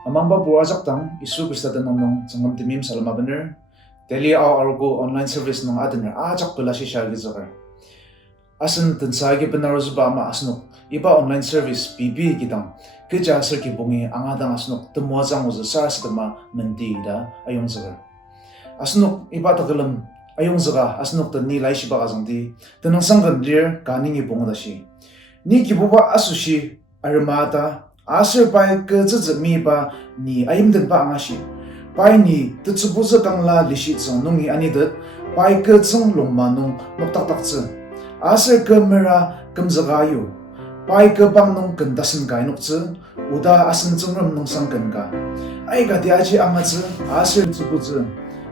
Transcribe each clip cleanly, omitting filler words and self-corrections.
Amang ba ajaktang isu Krista dan nong sangam timim salama bener. Teli argo online service nong adener ajak pula si syagi zakar. Asan tensagi benaros ba ama asnuk iba online service bibi kitang keja asal kibungi angadang asnuk temuazang uza sar setema menti da ayong zakar. Asnuk iba takalam ayong zaka asnuk tan nilai shiba kazangti tanang sangkan lir kaningi bungodashi. Ni kibuba asushi armata asir pai ke mi ba ni ayim den ba angashi pai ni tsubu za kang la lishi tsang nungi ani de pai ke tsang long ma nung nok tak tak tse asir ke mera kem zagayu pai ke bang nung ken dasin kai nok tse uda asin tsang ram nung sang ken ka ai ga dia ji anga tse asir tsubu tse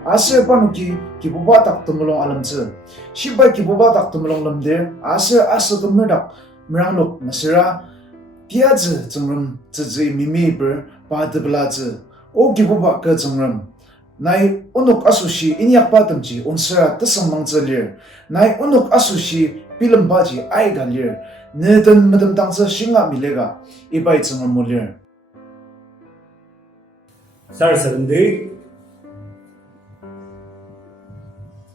asir pa nuki kibuba tak tumulong alam tse shibai kibuba tak tumulong lam de asir ke merak merang lok nasira Tia zi zengren zi mimi ber ba de bela zi o gibuba ke zengren nai unuk asushi inyak ba temji unsera tesang mang zi lir nai unuk asushi bilam baji ai ga lir ne den medem dang zi shinga milega ibai zengren mo lir sar sarndi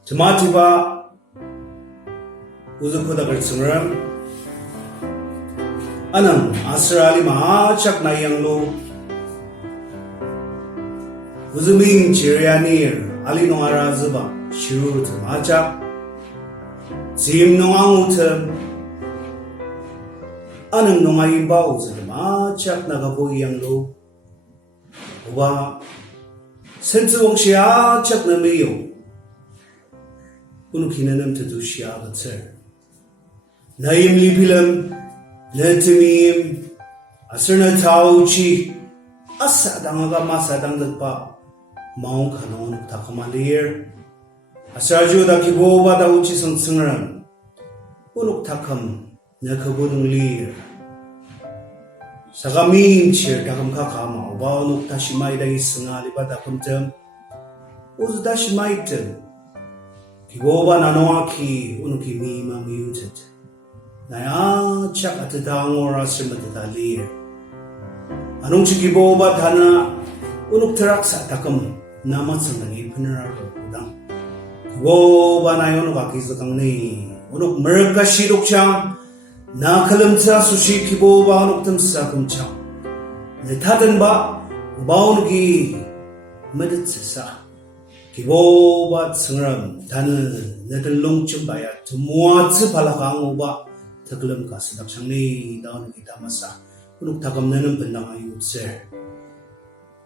jamaatiba uzukhuda kar zengren anang asrali maachak na yanglo uzuming chirianir ali nongara zuba shurut maachak zim nongang utem anang nongai ba uzum maachak na gabo yanglo uba senzu wong shia chak na meyo unukinanam tadu shia gatser naim libilam Netimim asirna tauchi asadang aga masadang dagpa maung kanon takamalir asarjo da kiboba da uchi sangsangram unuk takam nakabudung lir sagamim chir takam kakama uba unuk tashimay da isangali ba takamtem uzu tashimay tem kiboba nanoaki unuki mima miyutet Naya chak atadang oras matatalir. Anong chikibo ba dana unuk terak sa takam namat sa nangi panararo udang. Kibo ba na yun wakizakang ni unuk merka shidok siyang nakalamsa sushi kibo ba unuk tamsa kumchang. Netatan ba ubaw nagi madatsasa. Kibo ba tsangram dana natalong chumbaya tumuat sa palakang uba Taglam ka sa daksang ni daon kita masa kunuk takam na ng bandang ayun sir.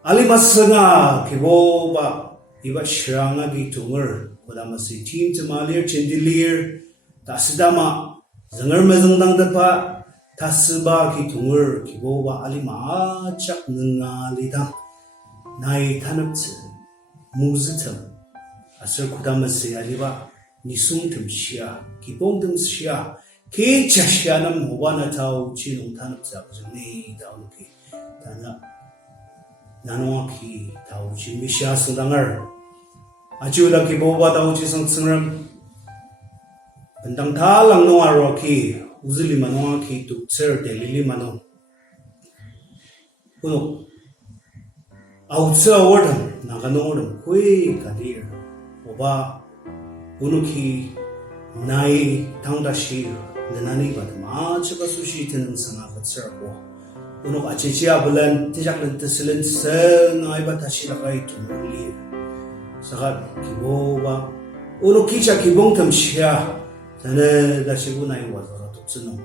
Alimas nga kibo ba iba siya nga gitungar wala masi team tamalir chendilir tasidama zangar mazangdang dapa tasba gitungar kibo ba alimachak nga lidang nai tanaptsi muzitam asar kudamasi aliba nisungtam siya kibongtam siya Kicha siya ng mubana tao chinong tanap sa kajani tao ki tana nanong ki tao chin misya sundangar achu da ki boba tao chi sang sangram bandang talang no aro ki uzili manong ki tu tser de lili manong kuno autsa wordam naganong kui kadir oba kuno ki nai tangdashi Nanani ba maachaka sushi tinang sanga katsarko unok achichia bulan tijak lang tasilan sa ngay ba tasilakay tumuli sakat kibo ba unok kicha kibong tamsya sana dasigo na yung wazara tuksunong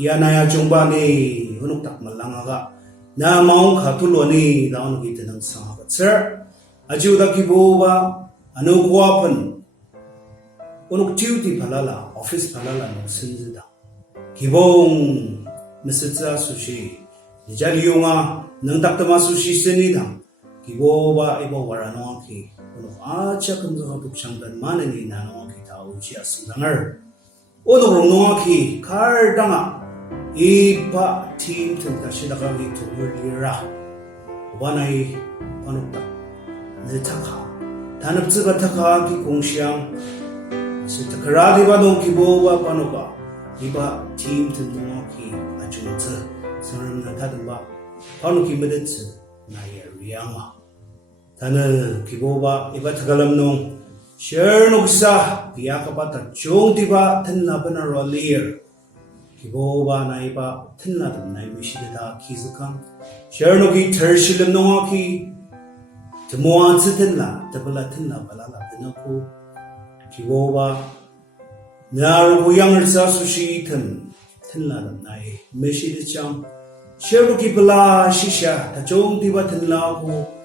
iya na ya chungba ni unok takmalang aga na maong katulo ni daon kita ng sanga katsar ajiw da kibo ba ano kuwapan unok duty palala office palala ng sinzida kibong nasitsa sushi nijaliyo nga nang taktama sushi sinidang kibo ba iba warano ki unok acha kung kakapuk siyang danmanan ni nanong ki tao siya sundangar unok rong ki kardanga iba team tenta siya nakagi tumulira ubanay panukta nitaka tanaptsa taka ki kung siyang Si takarali ba nung kibo ba paano ba? Iba team tentong ki ajungtsa. Saram na tatan ba? Paano ki madatsa? 나의 리앙마 다는 기보바 이바 타갈람농 셔녹사 비아카바타 종디바 텐나바나 롤리어 기보바 나이바 텐나든 나이 미시데다 키즈칸 셔녹이 터실름농아키 드모안스 텐나 더블라 텐나 발라라 베나코 기보바 나르고 양을 사수시 텐나든 나이 미시데참 셔녹이 발라 시샤 다종디바 텐나고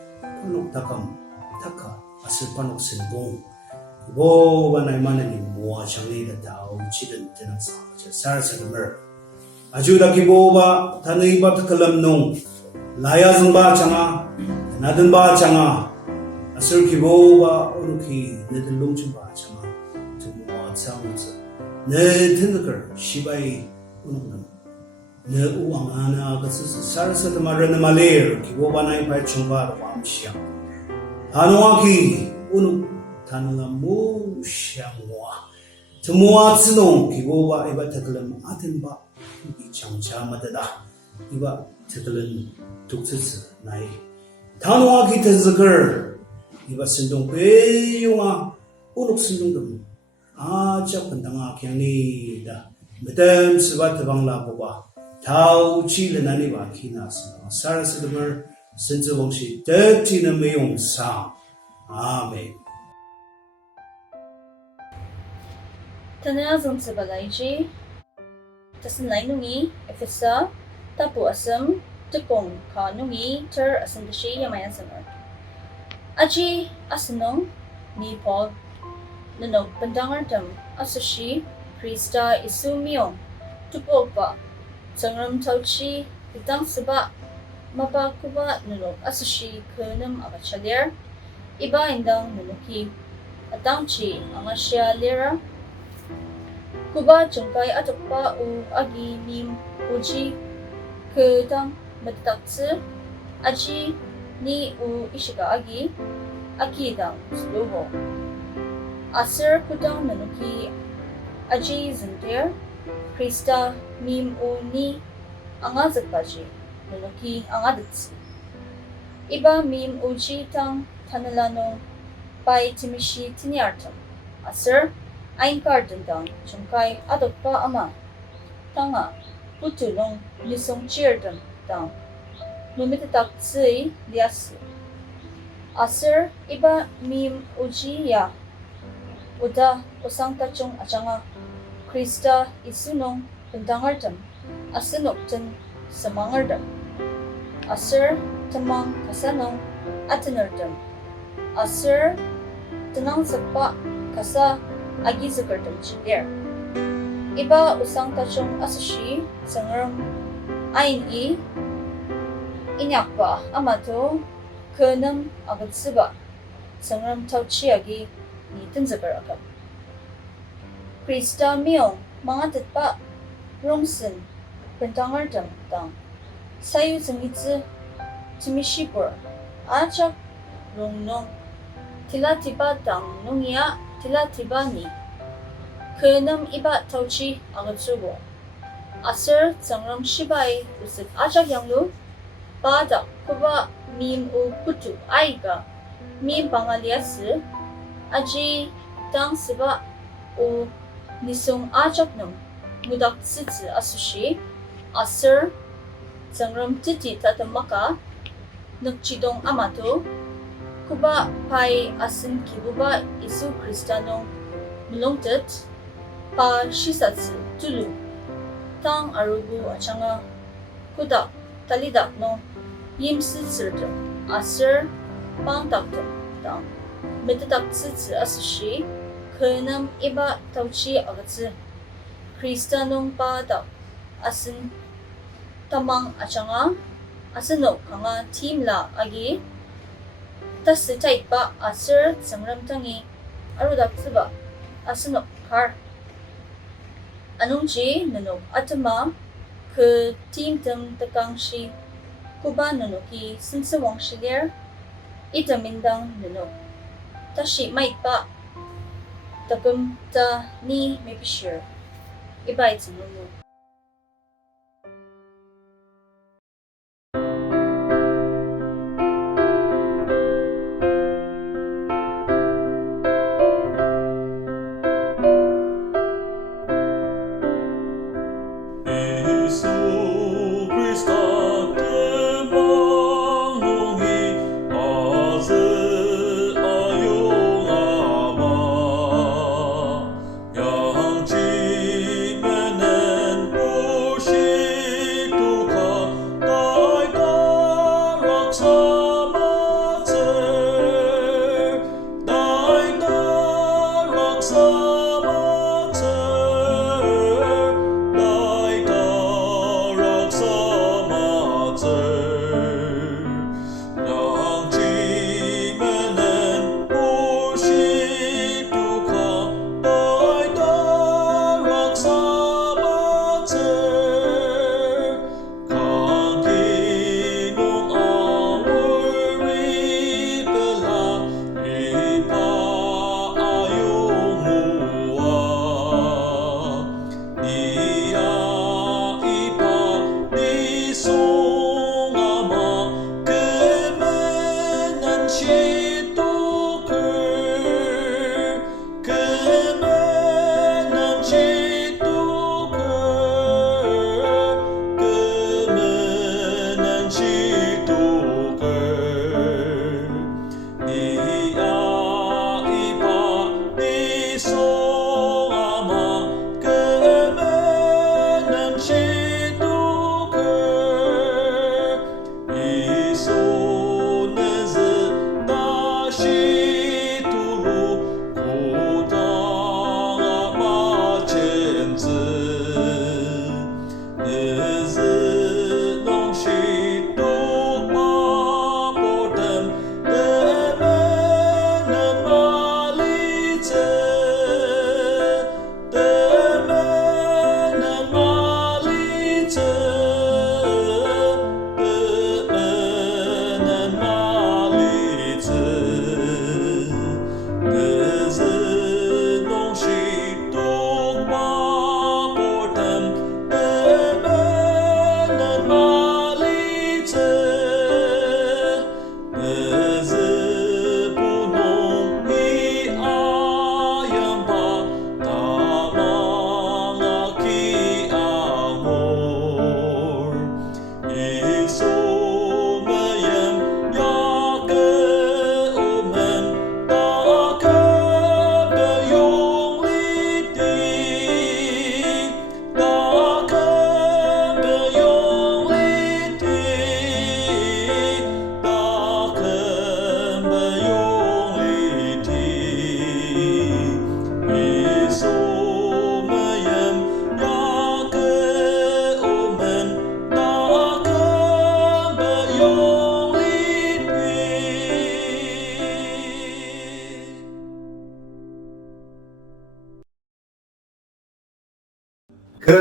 panok takam taka asal panok senbong bo banai mana ni mua changi da tao chidan tenang sa sar sadmer aju da ki bo ba tanai ba takalam nong laya zang ba changa nadan ba changa asal ki bo ba unuki nadan long chung ba changa tumwa chang ne tenakar shibai unukam ne uang ana ka sar sadmer na maler ki bo banai pa chungba da wamshiang Hanuaki unu tanunga mu shangwa tumwa tsunong kiboba iba takalam atinba i changcha madada iba takalam tuktsits nai Hanuaki tazakar iba sindong peyunga unuk sindong dum aja pandanga kyani da medam siba tabangla boba tau chi lenani ba kinas sarasadamar 신즈봉시 대티는 매용상 아멘 Tanazong sa balayji, tasan nungi, efesa, tapu asam, tukong ka nungi, ter asan dashi yamayan sanar. Aji asanong ni Paul, nanog pandangar dam, asashi, Krista isumiyong, tupog pa, sangram tauchi, itang saba, mabakuba nunok asashi kunam agachalir, iba indang nunuki, atangchi ang asya lira, kuba jungkay atokpa u agi mim uji kedang matatatsu, aji ni u ishiga agi, akidang sluho. Asir kudang nunuki aji zindir, Krista mim u ni angazagbaji. Nunuki ang adatsi. Iba mim uji tang tanalano pai timishi tiniartam. Asir, ain kardan dang chungkay adot pa ama. Tanga, putulong lisong chirdam dang. Numitatak tsui liasu. Asir, iba mim uji ya. Uda usang tachong achanga. Krista isunong pendangartam. Asinoktan samangardam. Asir tamang kasanong atinardam. Asir tanang sapa kasa agizagardam chidir. Iba usang tachong asashi sangaram ain inyakpa amato kenam agatsiba sangaram tauchiagi ni tinzagaragam. Krista miyong mga tatpa rongsin pentangardam dang. Sayu zangitzi timishipur achak rongnong tila tiba dang nungya tila tiba ni kenam iba tauchi agatsubo asir zangram shibai usik achak yanglu badak kuba mim u putu aiga mim pangaliasi aji dang siba u nisong achak nam mudak tsitsi asushi asir zangram titi tatamaka nagchidong amato kuba pai asin kibuba isu kristanong mulongtet pa shisatsu tulu tang arugu achanga kudak talidak no yimsi tsirtam asir pangtaktam tang metatak tsitsi asushi kenam iba tauchi agatsi kristanong padak asin tamang achanga asanok kanga team la agi tas tight pa asir sangram tangi arudak tsiba asanok kar anong ji nanok atama ke team tam takang shi kuba nanoki sinsawang shilir itamindang nanok tashi mait pa takam ta ni mepishir ibait sanunok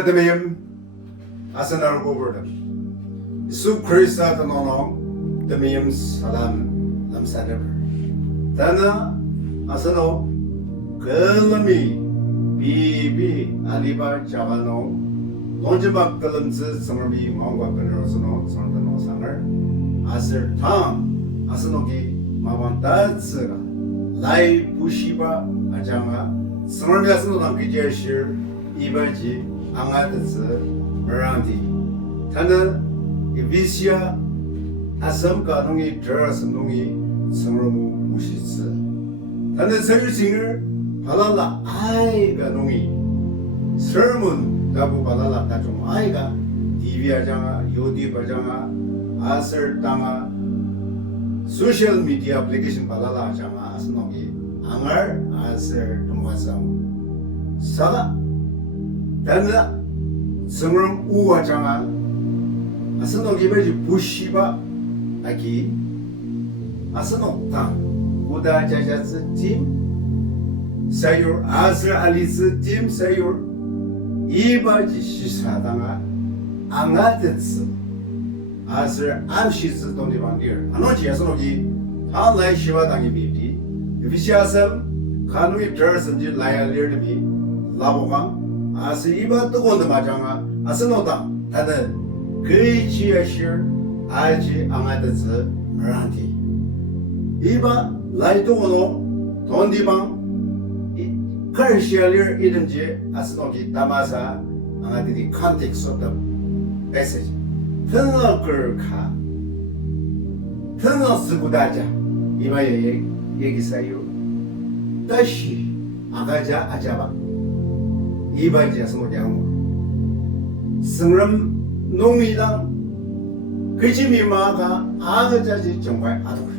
demeyim asenar guburdum. Isu Krista tanonong demeyim salam lam sadar. Tana asano kelami bibi aliba jagano lonjebak kelemse sangerbi mangwa penerosono sangerno sanger aser tam asanogi mawantatsega lai bushiba ajanga sangerbi asano langkijeshir 이바지 앙아드스 메란디 타는 이비시아 아섬 가동이 들어서 농이 성로무 무시스 타는 설싱을 발랄라 아이가 농이 설문 다부 발랄라 다좀 아이가 디비아장아 요디바장아 아설땅아 소셜 미디어 애플리케이션 발랄라 장아 아스농이 앙알 아설 동화상 사가 단다 성령 우와장아 아스노 기베지 부시바 아기 아스노 땅 고다 자자스 팀 사유르 아스르 알리스 팀 사유르 이바지 시사당아 앙아데스 아스르 암시스 돈디방디르 아노지 아스노기 하라이 시와당이 비비 비시아섬 카누이 드르슨지 라이알리르미 라보강 아스 이바 뜨거운데 마장아 아스노다 다들 그의 지하실 아지 앙아드스 란티 이바 라이토고노 돈디방 카르시알리르 이든지 아스노기 다마사 앙아디디 컨텍스 오브 메시지 튼러클카 튼러스구다자 이바의 얘기사요 다시 아가자 아자바 이바지야 스모냐고 성람 농이당 그지미 마가 아가자지 정말 아도가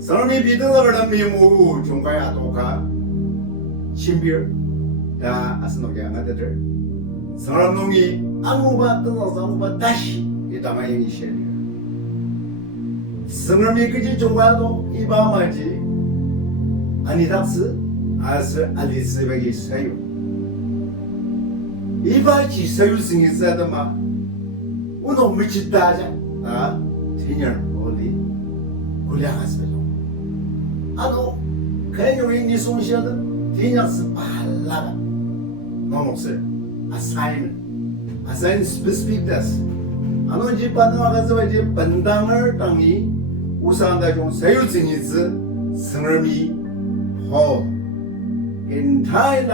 성람이 비등을 미모 정말 아도가 신비를 다 아스노게 아가들 성람 농이 아무바 떠나서 아무바 다시 이 담아영이 셀리야 성람이 그지 정말 아도 이바마지 아니닥스 아스 알리스베기 사유 이바지 사유승이 싸다마 우노 미치다자 아 티녀 올리 굴량하스베로 아도 그녀의 니 손시하던 티녀스 발라가 노목스 아사인 스페시픽 데스 아노 집반도 와가서 이제 번당을 땅이 우산다 좀 사유승이스 성얼미 호 entire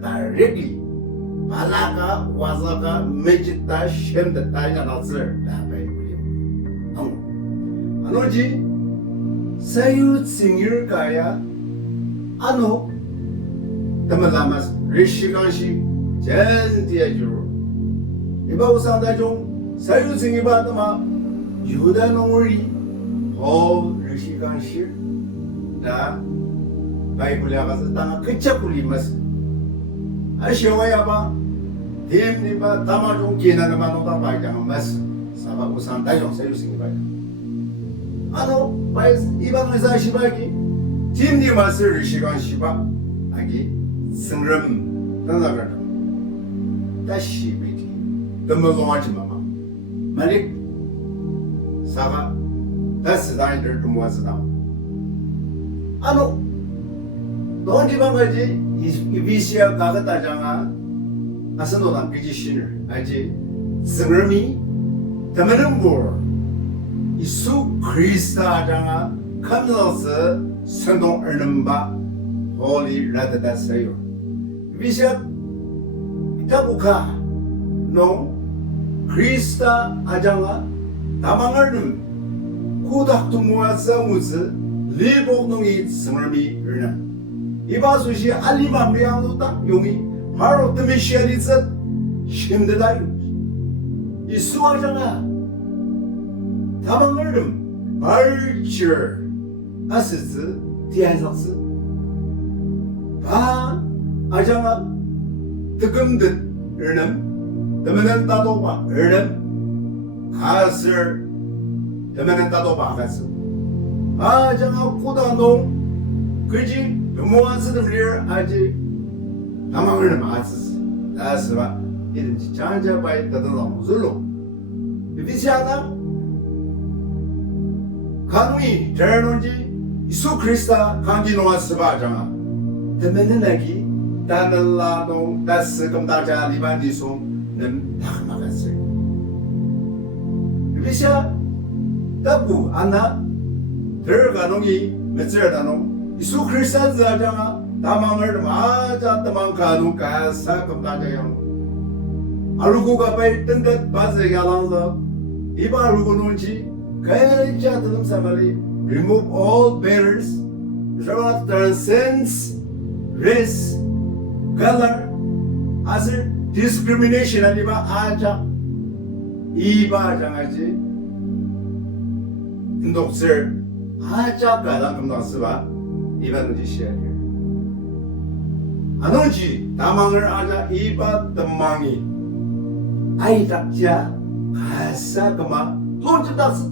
directly Malaka Wazaka Mejita Shem the Tanya Nazir Anoji Sayut Singir Kaya Ano Tamalamas Rishiganshi Jen Diajuru Iba Usanda Jong Sayut Singiba Tama Yuda Nori Ho Rishiganshi Da 바이블에 가서 땅을 그쳐 굴리면서 아시오야바 뎀니바 다마종 기나나만 오다 바이장마스 사바고 산다종 세유싱이 바이 아노 바이 이방 회사 시바기 딤니마스 시간 시바 아기 승름 당나가다 다시 비티 덤어동하지 마마 말릭 사바 다스 다이들 좀 와서다 아노 돈디방가지 이비시아 가가다장아 아스노단 비지신을 알지 스르미 더메름볼 이수 크리스타장아 컴너스 선동 얼른바 홀리 라다다세요 비시아 이타부카 농 크리스타 아장아 다방얼른 고닥도 모아서 무스 리복농이 스르미 얼른 이바수시 알리마미아노 딱 용이 바로 드미시아리스 힘들다요 이 수화장아 다방얼름 발치르 아스스 디아삭스 바 아장아 뜨끔듯 얼름 드메는 따도바 얼름 아슬 드메는 따도바 아가스 아장아 고다농 그지 모아스들 리얼 아지 다망을 마스 那是吧？一定是强加白得到让日落。你别想呢，看你这样东西，耶稣基督看见我是吧？讲啊，他们的那个，但能拉动，但是跟大家里边的说，能打那个事。你别想，但不安那，这个东西没这样弄，耶稣基督是讲啊。Tamangar maja tamang kanu kasa kamdaja yang arugo ka pai tengkat baze galangza iba arugo nunchi kaya cha dalam samali remove all barriers that transcends race color as discrimination iba aja iba jangaji indokser aja galang kamdasba iba nunchi share 아노지 다망을 아자 이바 덤망이 아이 닥자 가사 그마 론지다스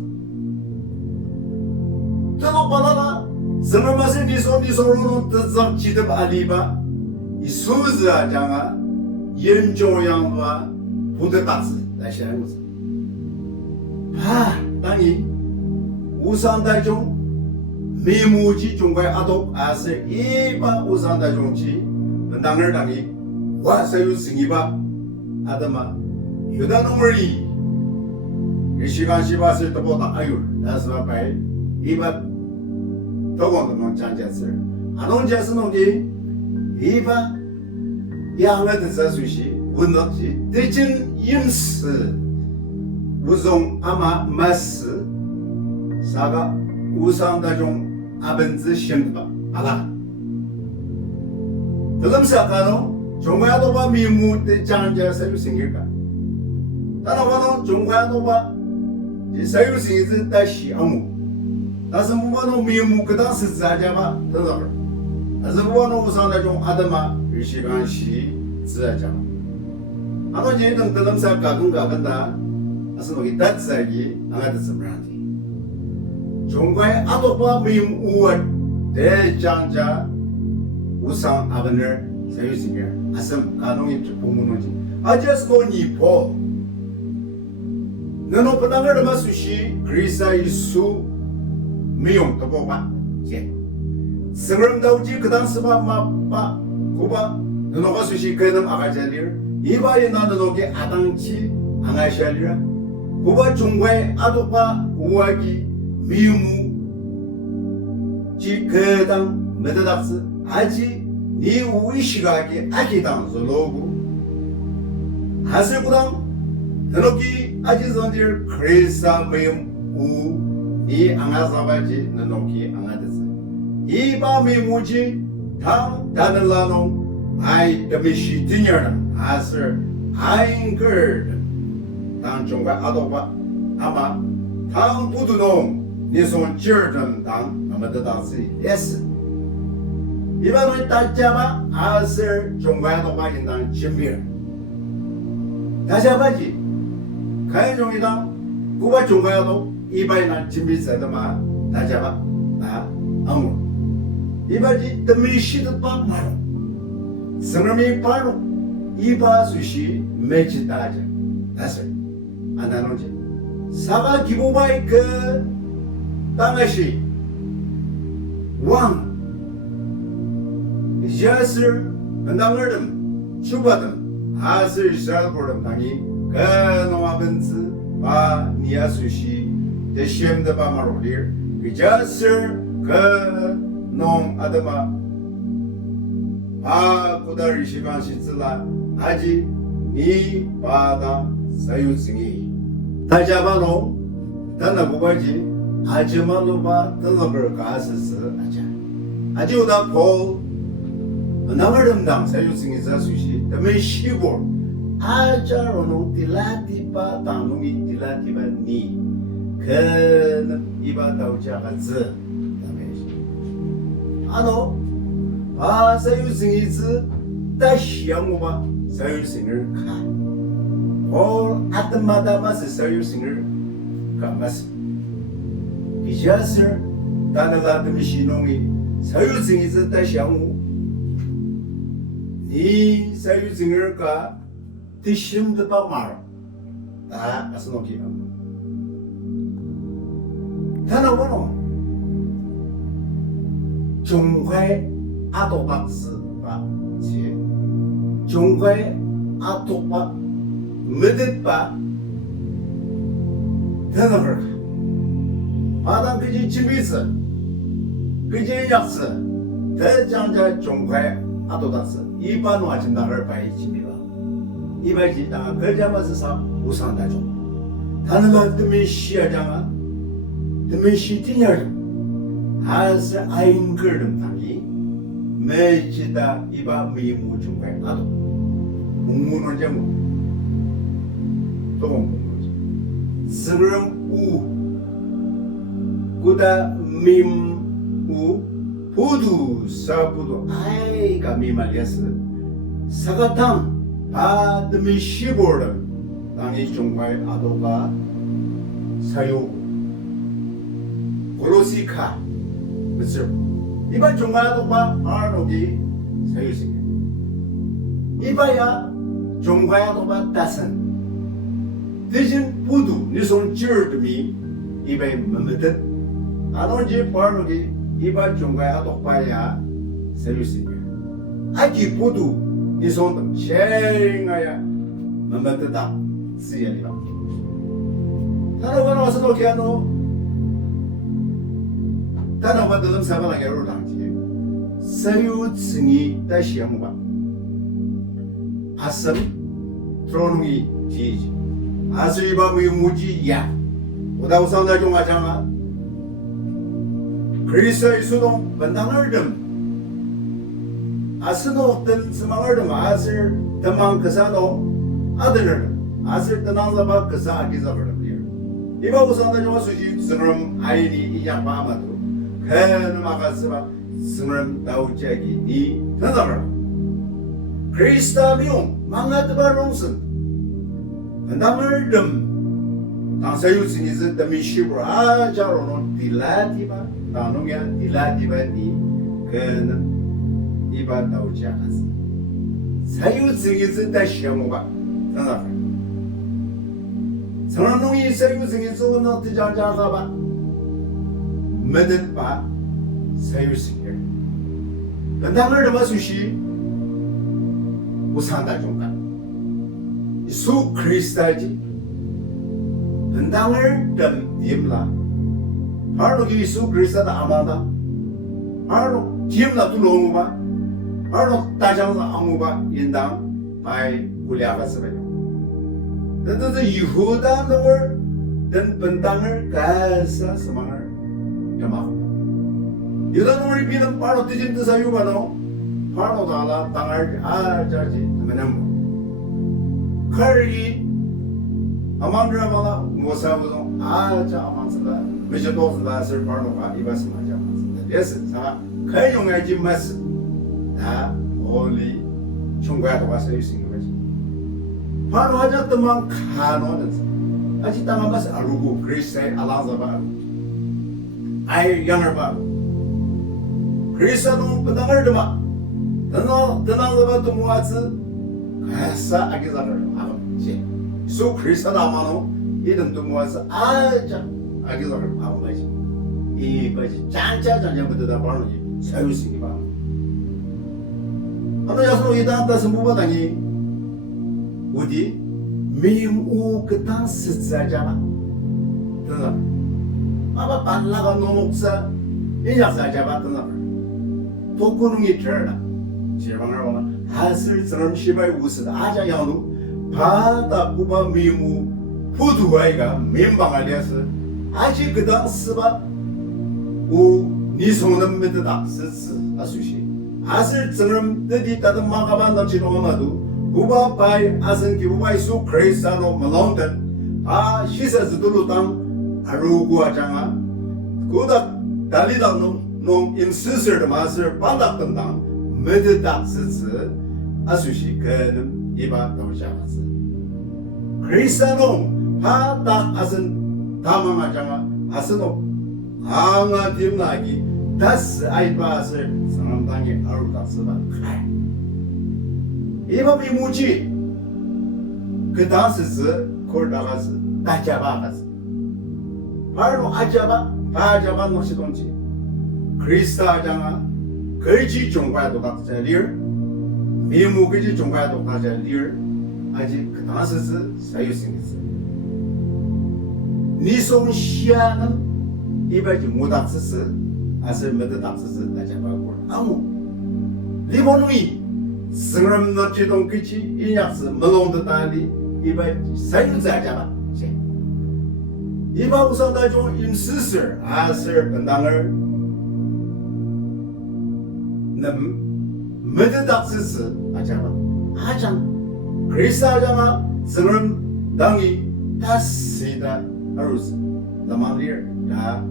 저도 바나나 스르마세 니소로는 뜻상 지듭 알리바 이 수즈 아장아 연조양과 부드다스 다시 하고서 땅이 우산다종 미무지 종과의 아독 아세 이바 우산다종지 mendangar dangi wa sayu singiba adama yuda nomri rishigan shiba se tobo da ayur dasba pai iba togon no chanjatsu anon jasu no ge iba yanga de sasushi wunokji dejin yims wuzong ama mas saga usang da jong abenzi shimba ala dalam sakano jongaya doba mimu te janja sayu singirka tana wano jongaya doba je sayu singiz ta shi amu tasmu wano mimu kada se zajaba tadar tasmu wano usana jong adama rishigan shi zajaba ano je dang dalam sakagum ga ganda asno gi dat sagi anga de samrati jongaya adoba mimu uat te janja 우상 아버늘 세유시게 아슴 가농이 부모노지 아저스고 니포 너노 바당을 마수시 그리사 이수 미용 도보바 예 스그럼 다우지 그당스바 마바 고바 너노가 수시 그놈 아가젤리르 이바이 나노게 아당치 앙아샬리라 고바 중과의 아도바 우아기 미우무 지 그당 메드닥스 아지 니 우리 시각이 아기당 솔로고 하슬구당 너노기 아지 선질 크레사 메음 우니 앙아사바지 너노기 앙아데스 이바미 무지 당 다들라노 아이 더미시 디녀나 아슬 아잉거드 당 종가 아도바 아마 당 부두농 니손 찌르던 당 아마드다시 예스 이번에 따자마 아슬 종과야 도박인당 준비를 다시 아버지 가연종이당 구바 종과야도 이바이난 준비 세더마 다시 아바 나 아무 이바지 드미시드 빵 마로 성름이 바로 이바 수시 매치 따자 다시 아나노지 사가 기보바이 그 땅아시 왕 Jasir, mendangardım, şubadım, hasır şalpordum tangi, kanowabınsı, ba niyasushi, deşemde ba marolir, jasir, kanom adama, ba kudar işigan şitsıla, aci, ni bada sayusingi. Tajabano, dana bubaji, acımalı ba dılabır kasısı aca. Aci uda kol, 나물음당 사유승이사 수시 담에 시골 아자로노 딜라티바 당놈이 딜라티바 니 그는 이바 다우자가 즈 담에 아노 아 사유승이즈 다시양오바 사유승을 가올 아뜸마다마스 사유승을 가마스 비자스 다나라드미 시농이 사유승이즈 다시양오 이 사유 증을까 드시름 듣바 말. 다 아스노기. 다나원어 종과의 아도박스바 지 종과의 아도박 mëdëtpa 다나버 마당 그지 집이서 그지 약서 대장자 종과의 아도박스 이반 와진 나를 바이 집이가 이바지 땅아 걸자마서 사 우산다죠 다나마 뜨면 시야장아 뜨면 시티냐를 하스 아잉글름 당이 매지다 이바 미무 중과의 아도 공문원 제목 또 공문원 스그럼 우 구다 밈우 부두 사부두 아이가 미말리스 사가탕 바드미 시보르 당이 중과의 아도가 사요 고로시카 그렇죠 이바 중과의 아도가 아노기 사요시기 이바야 중과의 아도가 따선 대신 부두 니손 찌르드미 이바의 멈듯 아노지 바르기 이바 중과의 아도가야 사요시기 아기 부두 니손 쉐잉아야 멈듯다 쓰야리바 타노가 와서 놓게 하노 타노가 들음 사바나게 로랑지 사유층이 다시 한번 아섬 트로능이 지지 아스리바무이 무지야 오다우사운다 종아장아 그리스의 수동 번당을 듬 아스노 어떤 스망을 듬 아슬 덤망 그사도 아들을 아슬 떠나서봐 그사 아기자를 듬 이바 우사운다 종아 수지 스름 아이니 이양바마도 그는 아가스바 스름 다우지야기 니 떠나라 그리스타미용 망가드바롱슨 pendam을 름 당사유스니스 담미시브로 아자로는 딜라디바 나누냐 딜라디바니 그는 이바 나오지 않았어 사유스니스 다시야모가 떠나라 선언농이 사유스니스 오너트 자자가바 메듯바 사유스니 pendam을 름아수시 우산다 종가 예수 그리스도지 pendang을 덤dimla 바로 예수 그리스도다 아마다 바로 dimla tulongba 바로 다장사 아무바 인당 바이 굴야가스베 그래서 이후다 너를 던 pendang을 가사 스망을 야마고 이런 우리 비는 바로 뒤진 뜻아 유바노 바로 달라 당을 아자지 그러면 커리 아만드라마나 모사부도 아자 아만스다 메셔도스다 설 바로가 이바스마자 아만스다 그래서 사 그용하지 마스 다 홀리 총과도 와서 있는 거지 바로 하자더만 카노는 아직 땅한 바스 알고 그리스의 알라자바 아이 양을바 그리스도 pendang을 드마 드나드나도 모아스 가사 아기자를 아버지 수 그리스도 아마노 이름도 모아서 아자 아기자를 아버지 이거지 짠짜짠짜부터 다 바로지 사유식이 봐 하나 야소 이다 따서 무바다니 어디 미우 그땅 스자자마 드나 아바 발라가 노목사 이야사자바 드나 도구능이 들어나 지방을 보면 하슬처럼 시바이 우스다 아자 야누 바다 부바 미무 부두가이가 민방을 해서 아직 그당 스바 우 니송은 믿다 스스 아수시 하슬처럼 뜻이 따뜻 마가만 넘치노마도 부바 바이 아선기 부바이 수 그레이사노 말론든 아 시사즈들로 땅 아루구아장아 고다 달리다노 농 임스스르 마스르 반닥던당 메드닥 스스 아수시 그는 이바 나오자마스 그리스노 바닥 아슨 다망아장아 아스노 강아 딤나기 다스 아이바스 상암당의 아루닥스바 크라이 이밤이 뭐지? 그 당시스 그걸 나가서 다잡아가서 바로 아잡아 놓시던지 그리스도자가 거지 종과도 다자리를 미무거지 종과도 다자리를 아직 그 당시스 사유생했어. 니송 시야는 이바지 못닥스스 아슬 메드 닥스스 다잡아고 아무 리본이 스그럼 너치동 그치 이약스 멀롱드 달리 이바지 사유자자가 이바 우선다 좀 임스슬 아슬 번당을 메드 닥스스 아자마 아장 그리스아자마 스그럼 당이 다시다 아루스 라마리르 다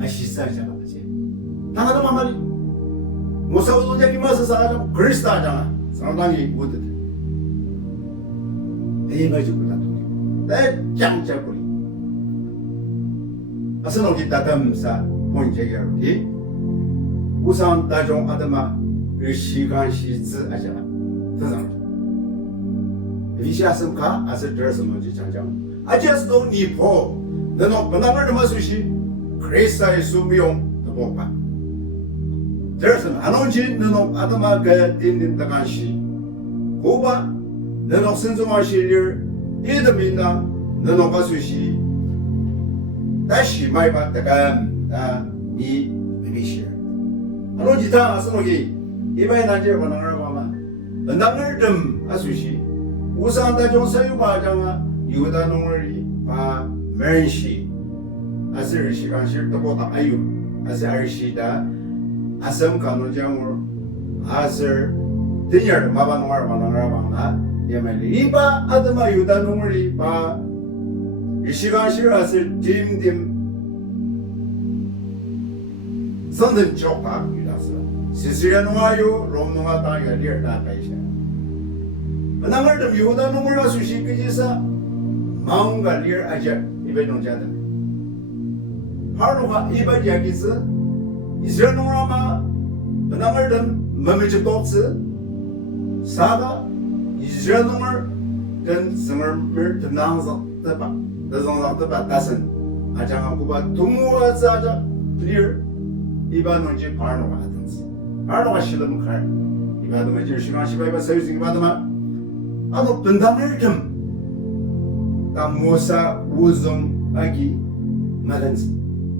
아시사자가 그치 당하다 마마리 모사고도 자기 마서 사자 그리스도잖아. 상당히 못해. 이바지 불다 또. 내 짱짱거리. 아서는 기타 담사 본체결이 우선 다종 아드마 그 시간 시즈 아잖아. 더상. 리시아스가 아서 들어서 뭐지 장장. 아지아스도 니포 너는 번나를 마수시 그리스도의 수미용 더 볼까. There's 안온지 너는 아드마가 딘딘 다간시 고바 너는 선종하실일 이드민나 너는 가수시 다시 마이바 다간 다니 미미시 안온지 다 아스노기 이바이 난지를 권한을 봐마 은당을 좀 아수시 우산다 좀 사유바장아 유다 농을이 바 멘시 아스를 시간실 또보다 아유 아스 알시다 아섬 간호장으로 아슬 드니얼 마바농알 바나라바나 예멜리 이바 아드마 유다농을 바 이시간실 아슬 딤딤 선든 쪽파 유다스 시스리아농아요 롬농아 땅에 리얼다 가이샤 바나말 좀 유다농을 아수시 그지사 마음과 리얼 아자 이베농자들 바로가 이바 이야기스 이스라엘 농아마 benang을 dan memecetokse saga 이스라엘 농을 dan sengermer tenangza teba dazangza teba dasen ajanga kuba tumuwa zaja clear 이바는지 바노가 하든지 바노가 실험 칼 이바도 major 시간 시바이바 서유승 이바도마 아노 benang을 좀 모사 우종 아기 마든지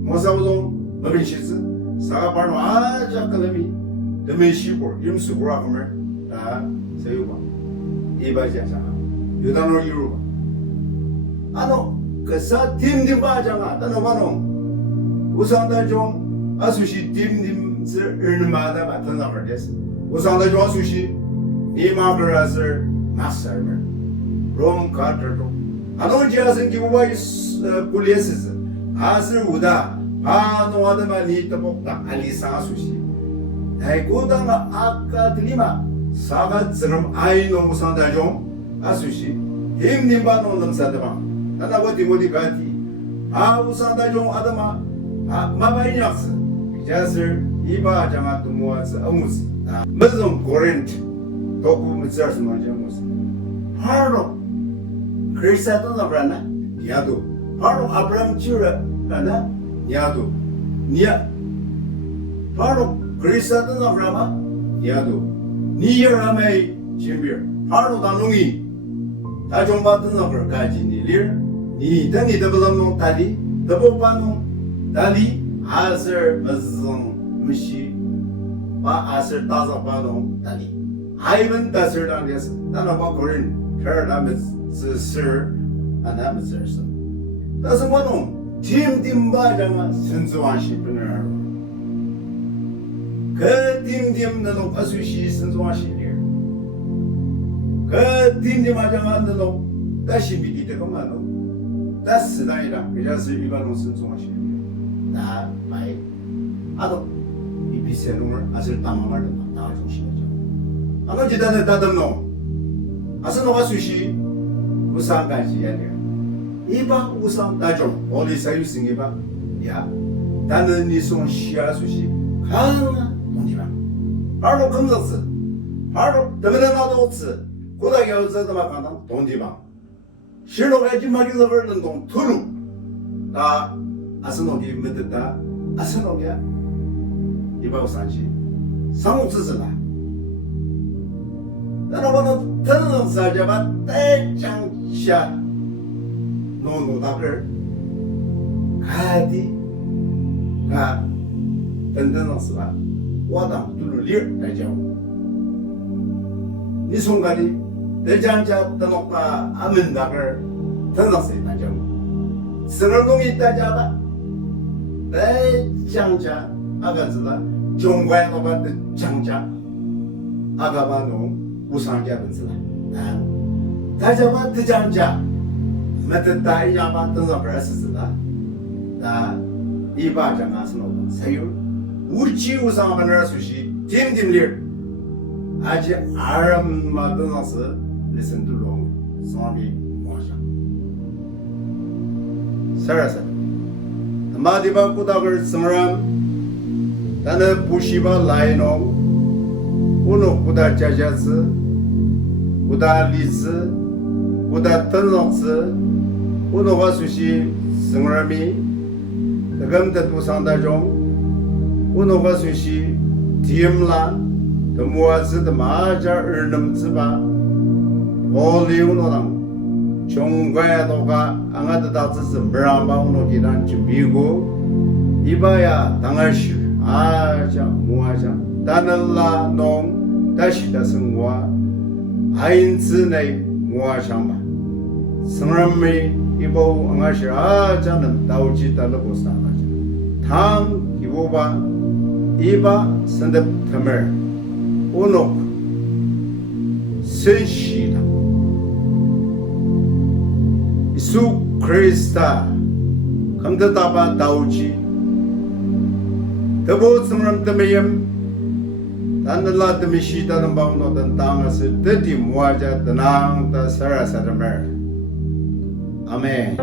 모사 우종 머빈시스 사가 바로 아자 kalami 데메시고 임수고라 하면 다 세우바 이바자자 유단으로 이루바 아노 그사 팀dim바자가 따노바노 우상다 좀 아수시 팀dim스 을마다 같은 사람을 됐어 우상다 좀 아수시 이마그라스 마스터mer 롬 카터도 아노 지아슨 기부바이 폴리에스 아스 우다 바노아드마 니트복다 알리사수시 나이고다가 아까 들리마 사가 드럼 아이노 무상다종 아수시 힘님바노 넘사드마 나나고 디모디 가티 우상다종 아드마 마바이냐스 자슬 이바 장아 두모아스 아무스 무슨 고렌트 도구 무자스 마자무스 바로 그리스도 나브라나 야도 바로 아브람 치라 하나 야도 니야 바로 그리스도 나브라마 야도 니여라메 진비르 바로 다농이 다종받은 나브라 가지니리르 니더니 더블롱 다리 더보바농 다리 아슬 무슨 무시 바 아슬 다자바농 다리 아이번 다슬 당데스 나나바 고린 페라미스 스르 아나미스르스 다스 바농 팀dim바장아 선수와시 분을 그 팀dim 너도 파수시 선수와시리르 그 팀dim바장아 너도 다시 미디데고마노 다스다이라 그래서 이바노 선수와시리르 나 마이 아도 이피세농을 아슬 담아말도 나와 조심하죠 아노 지단에 다듬노 아스노가 수시 무상가지 아니야 이바 우상 나좀 어디 사유승 이바 야 나는 니송 시아수시 가능한 동지방 바로 금석스 바로 더면 나도 없어 고다 겨우서 막 가는 돈디방 실로가 지마기서 걸는 돈 투루 다 아스노기 믿었다 아스노기야 이바고 산지 상옥스스나 나라고는 더는 살자마 떼짱샤 노노답을 가디 가 던던스가 와당 둘을 내죠 이 순간이 대장자 떠놓고 아멘답을 던졌어 있다죠 스널동이 있다자마 대장자 아가즈다 종과에 놓았던 장자 아가바노 우상자 번스다 다자마 대장자 메트다 이자마 던져버려 쓰다 다 이바장 아스노 사유 우치 우상하는 수시 딤딤리르 아직 아람마 던져서 listen to long 소리 모자 살아서 마디바 꾸닥을 성람 나는 부시바 라이노 우노 꾸다 자자스 꾸다 리스 꾸다 던럭스 우노가 수시 성람이 더금더 두상다종 우노가 수시 디엠라 더 모아스 더 마자 얼름즈바 올리우노랑 종과야도가 앙아드다스스 브람바우노기란 준비고 이바야 당할시 아자 무아자 다늘라 농 다시다 성과 아인츠네 무아샹마 성람미 이보 앙아시 아자는 다우지 달라고 사가자 당 기보바 이바 선답 터mer 오녹 sen시다 이수 크리스타 감다다바 다우지 더보 성람 때문에 단들라 때문에 시다는 방도던 땅에서 드디 모아자 떠낭다 살아사르mer 아멘